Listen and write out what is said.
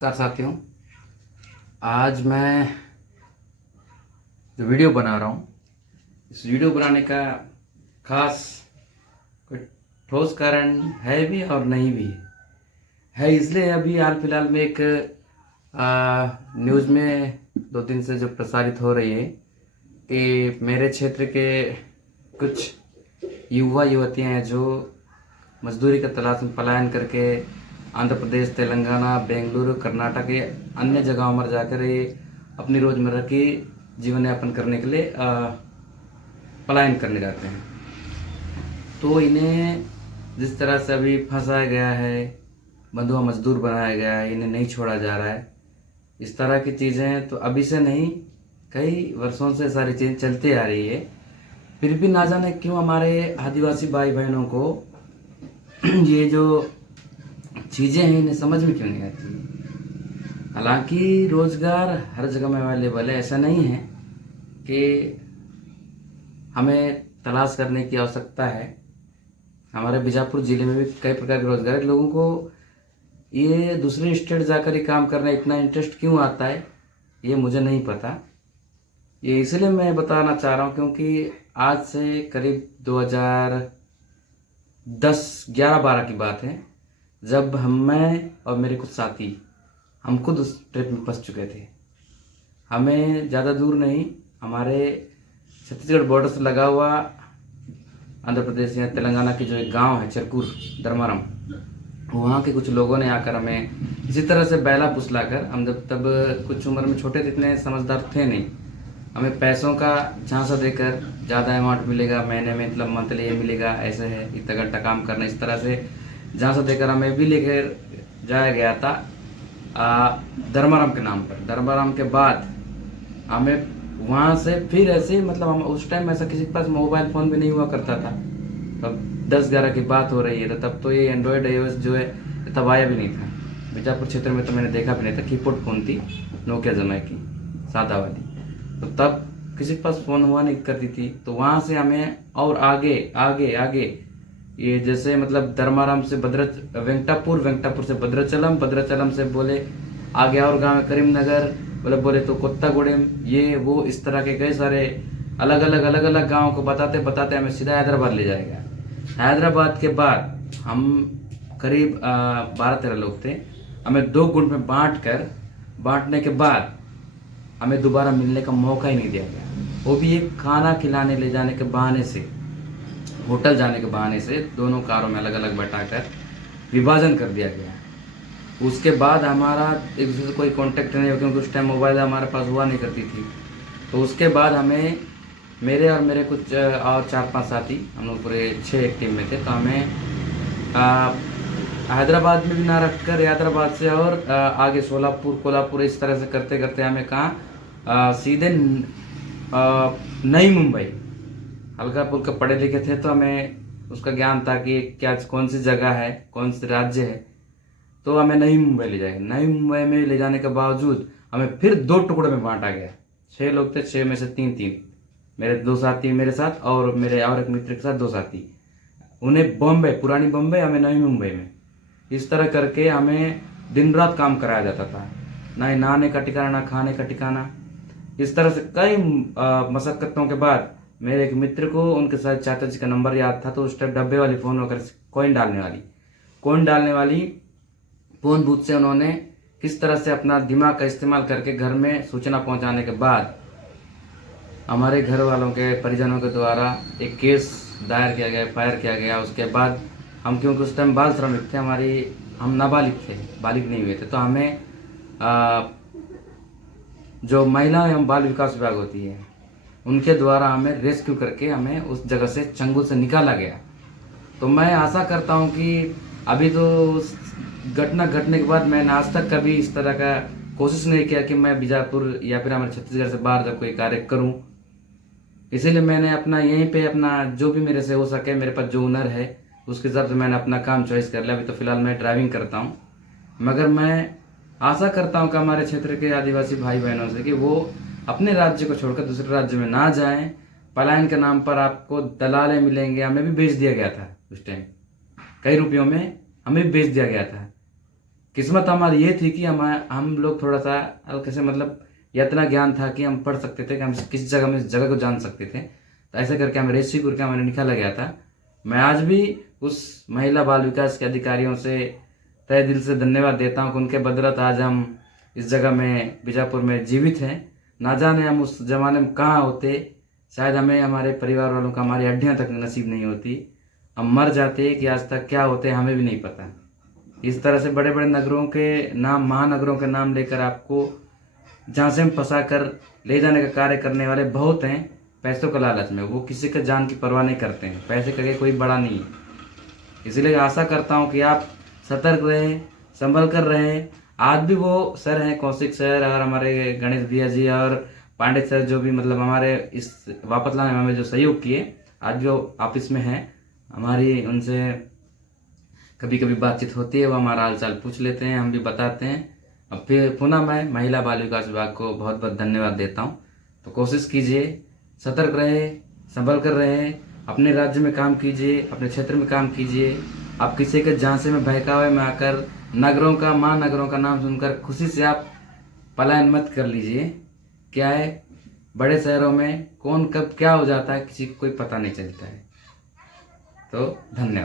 साथियों, आज मैं जो वीडियो बना रहा हूँ, इस वीडियो बनाने का खास कोई ठोस कारण है भी और नहीं भी है। इसलिए अभी हाल फिलहाल में एक न्यूज़ में 2 दिन से जो प्रसारित हो रही है कि मेरे क्षेत्र के कुछ युवा युवतियाँ हैं जो मजदूरी का तलाश में पलायन करके आंध्र प्रदेश, तेलंगाना, बेंगलुरु, कर्नाटक के अन्य जगहों पर जाकर ये अपनी रोज़मर्रा की जीवन यापन करने के लिए पलायन करने जाते हैं। तो इन्हें जिस तरह से अभी फंसाया गया है, बंधुआ मजदूर बनाया गया है, इन्हें नहीं छोड़ा जा रहा है, इस तरह की चीज़ें तो अभी से नहीं, कई वर्षों से सारी चीज़ें चलती आ रही है। फिर भी ना जाने क्यों हमारे आदिवासी भाई बहनों को ये जो चीज़ें हैं इन्हें समझ में क्यों नहीं आती। हालांकि रोज़गार हर जगह में अवेलेबल है, ऐसा नहीं है कि हमें तलाश करने की आवश्यकता है। हमारे बीजापुर ज़िले में भी कई प्रकार के रोज़गार है। लोगों को ये दूसरे स्टेट जाकर ही काम करना इतना इंटरेस्ट क्यों आता है, ये मुझे नहीं पता। ये इसलिए मैं बताना चाह रहा हूँ क्योंकि आज से करीब 2010-11-12 की बात है, जब मैं और मेरे कुछ साथी हम खुद उस ट्रिप में फंस चुके थे। हमें ज़्यादा दूर नहीं, हमारे छत्तीसगढ़ बॉर्डर से लगा हुआ आंध्र प्रदेश या तेलंगाना की जो एक गांव है चरकूर धर्मारम, वहाँ के कुछ लोगों ने आकर हमें इसी तरह से बैला फुसलाकर, हम जब तब कुछ उम्र में छोटे थे, इतने समझदार थे नहीं, हमें पैसों का झांसा देकर ज़्यादा अमाउंट मिलेगा महीने में, मतलब मंथली ये मिलेगा, ऐसे है, इतना घंटा काम करना, इस तरह से झांसा देकर हमें भी लेकर जाया गया था धर्माराम के नाम पर। धर्माराम के बाद हमें वहाँ से फिर ऐसे, मतलब हम उस टाइम ऐसा किसी के पास मोबाइल फ़ोन भी नहीं हुआ करता था। अब 10-11 की बात हो रही है, तो तब तो ये एंड्रॉयड iOS जो है तब आया भी नहीं था। बीजापुर क्षेत्र में तो मैंने देखा भी नहीं था। कीपैड फ़ोन थी नोकिया जमाई की, सादा वाली, तो तब किसी के पास फ़ोन हुआ नहीं करती थी। तो वहाँ से हमें और आगे आगे आगे ये जैसे मतलब धर्माराम से वेंकटापुर से भद्राचलम से बोले आगे और गांव करीमनगर, बोले तो कोत्तागुड़ेम, ये वो इस तरह के कई सारे अलग अलग गांव को बताते बताते हमें सीधा हैदराबाद ले जाएगा। हैदराबाद के बाद हम करीब 12-13 लोग थे। हमें 2 गुट में बांटने के बाद हमें दोबारा मिलने का मौका ही नहीं दिया गया। वो भी एक खाना खिलाने ले जाने के बहाने से, होटल जाने के बहाने से दोनों कारों में अलग अलग बैठाकर विभाजन कर दिया गया। उसके बाद हमारा एक दूसरे से कोई कांटेक्ट नहीं हो, क्योंकि उस टाइम मोबाइल हमारे पास हुआ नहीं करती थी। तो उसके बाद हमें, मेरे और मेरे कुछ और 4-5 साथी, हम लोग पूरे 6 एक टीम में थे, तो हमें हैदराबाद में भी ना रखकर हैदराबाद से और आगे सोलापुर, कोल्हापुर, इस तरह से करते करते हमें कहाँ सीधे नई मुंबई, हल्का फुल्का पढ़े लिखे थे तो हमें उसका ज्ञान था कि क्या कौन सी जगह है, कौन से राज्य है, तो हमें नई मुंबई ले जाएगा। नई मुंबई में ले जाने के बावजूद हमें फिर 2 टुकड़े में बांटा गया। 6 लोग थे, 6 में से 3-3, मेरे 2 साथी मेरे साथ और मेरे और एक मित्र के साथ 2 साथी, उन्हें बॉम्बे, पुरानी बॉम्बे, हमें नई मुंबई में। इस तरह करके हमें दिन रात काम कराया जाता था, ना नहाने का ठिकाना, ना खाने का ठिकाना। इस तरह से कई मशक्कतों के बाद मेरे एक मित्र को उनके साथ चाचा जी का नंबर याद था, तो उस टाइम डब्बे वाली फ़ोन वगैरह, कॉइन डालने वाली फ़ोन बूथ से उन्होंने किस तरह से अपना दिमाग का इस्तेमाल करके घर में सूचना पहुंचाने के बाद हमारे घर वालों के परिजनों के द्वारा एक केस दायर किया गया, फायर किया गया। उसके बाद हम, क्योंकि उस टाइम बाल श्रमिक थे, हम नाबालिग थे, बालिग नहीं हुए थे, तो हमें जो महिला एवं बाल विकास विभाग होती है उनके द्वारा हमें रेस्क्यू करके हमें उस जगह से, चंगुल से निकाला गया। तो मैं आशा करता हूं कि अभी तो उस घटना घटने के बाद मैंने आज तक कभी इस तरह का कोशिश नहीं किया कि मैं बीजापुर या फिर हमारे छत्तीसगढ़ से बाहर जब कोई कार्य करूं। इसीलिए मैंने अपना यहीं पे अपना जो भी मेरे से हो सके, मेरे पास जो हुनर है उसके हिसाब से मैंने अपना काम चॉइस कर लिया। अभी तो फिलहाल मैं ड्राइविंग करता हूँ, मगर मैं आशा करता हूँ कि हमारे क्षेत्र के आदिवासी भाई बहनों से कि वो अपने राज्य को छोड़कर दूसरे राज्य में ना जाएं। पलायन के नाम पर आपको दलाले मिलेंगे। हमें भी बेच दिया गया था उस टाइम, कई रुपयों में हमें भी बेच दिया गया था। किस्मत हमारी ये थी कि हम लोग थोड़ा सा हल्के से मतलब ये इतना ज्ञान था कि हम पढ़ सकते थे कि हम किस जगह में इस जगह को जान सकते थे। तो ऐसे करके हमें रेस्क्यू करके हमें निकाला गया था। मैं आज भी उस महिला बाल विकास के अधिकारियों से तहे दिल से धन्यवाद देता हूँ कि उनके बदौलत आज हम इस जगह में बीजापुर में जीवित हैं। ना जाने हम उस ज़माने में कहाँ होते, शायद हमें हमारे परिवार वालों का हमारी हड्डियाँ तक नसीब नहीं होती, हम मर जाते कि आज तक क्या होते हमें भी नहीं पता। इस तरह से बड़े बड़े नगरों के नाम, महानगरों के नाम लेकर आपको झांसे में फंसा कर ले जाने का कार्य करने वाले बहुत हैं। पैसों का लालच में वो किसी के जान की परवाह नहीं करते हैं, पैसे का कोई बड़ा नहीं है। इसलिए आशा करता हूँ कि आप सतर्क रहें, संभल कर रहें। आज भी वो सर हैं कौशिक सर और हमारे गणेश भैया जी और पांडे सर, जो भी मतलब हमारे इस वापस लाने में हमें जो सहयोग किए, आज जो ऑफिस में हैं, हमारी उनसे कभी कभी बातचीत होती है, वो हमारा हाल चाल पूछ लेते हैं, हम भी बताते हैं। अब फिर पुनः मैं महिला बाल विकास विभाग को बहुत बहुत धन्यवाद देता हूँ। तो कोशिश कीजिए, सतर्क रहे, संभल कर रहे, अपने राज्य में काम कीजिए, अपने क्षेत्र में काम कीजिए। आप किसी के झांसे में बहकावे में आकर नगरों का, महानगरों का नाम सुनकर खुशी से आप पलायन मत कर लीजिए। क्या है, बड़े शहरों में कौन कब क्या हो जाता है किसी को कोई पता नहीं चलता है। तो धन्यवाद।